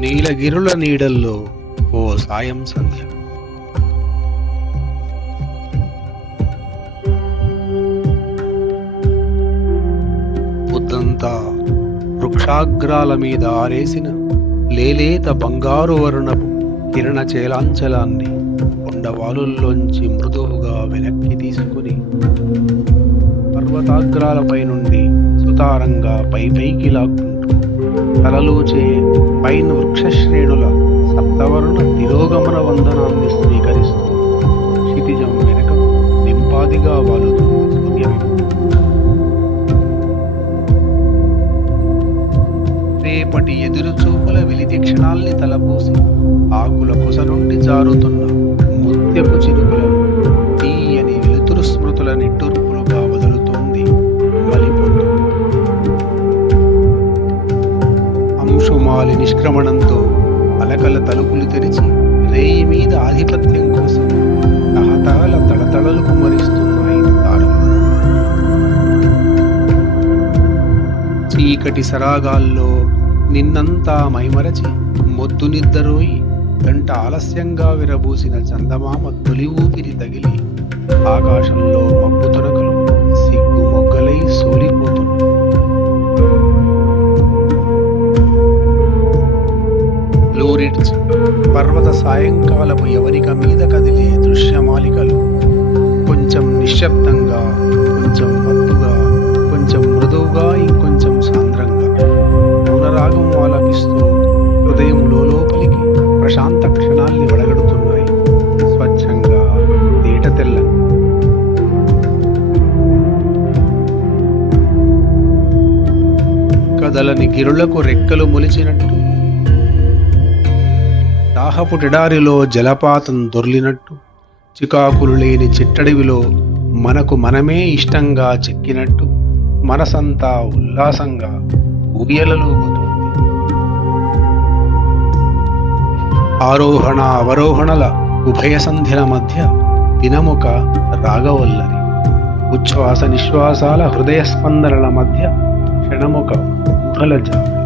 నీలగిరుల నీడల్లో ఓ సాయం సంధ్య. పొద్దంతా వృక్షాగ్రాల మీద ఆరేసిన లేలేత బంగారు వరుణపు కిరణ చేలాంచలాన్ని కొండవాలుల్లోంచి మృదువుగా వెనక్కి తీసుకుని పర్వతాగ్రాలపై నుండి సుతారంగా పై పైకి లాక్కుంది తలలోచే పైన వృక్షశ్రేణుల సప్తవర్ణ తిరోగమన వందనాన్ని స్వీకరిస్తూ క్షితిజం వెనక నింపాదిగా వాలుతూ సూర్యబింబం రేపటి ఎదురుచూపుల వెలితి క్షణాల్ని తలపోసి ఆకుల కొస నుండి జారుతున్న ముత్యపు చిరుకులను అంశుమాలి నిష్క్రమణంతో అలకల తలుపులు తెరిచి రేయి మీద ఆధిపత్యం కోసం తహతహల తళతళలు కుమ్మరిస్తున్నాయి తారలు. చీకటి సరాగాల్లో నిన్నంతా మైమరచి మొద్దు నిద్దరోయి గంట ఆలస్యంగా విరబూసిన చందమామ తొలి ఊపిరి తగిలి ఆకాశంలో పర్వత సాయంకాలపు ఎవరిక మీద కదిలే దృశ్యమాలికలు కొంచెం నిశ్శబ్దంగా కొంచెం మత్తుగా కొంచెం మృదువుగా ఇంకొంచెం సాంద్రంగా. పునరాగం ఆలపిస్తూ హృదయంలో లోపలికి ప్రశాంత క్షణాల్ని వడగడుతున్నాయి. స్వచ్ఛంగా తేట తెల్ల కదలని గిరులకు రెక్కలు మొలిచినట్టు దాహపు టిడారిలో జలపాతం దొర్లినట్టు చికాకులు లేని చిట్టడివిలో మనకు మనమే ఇష్టంగా చెక్కినట్టు మనసంతా ఉల్లాసంగా ఊయలలోగుతుంది ఆరోహణ అవరోహణల ఉభయ సంధ్యల మధ్య దినముక రాగవల్లరి ఉచ్ఛ్వాస నిశ్వాసాల హృదయ స్పందనల మధ్య క్షణముక ఊహల జాబి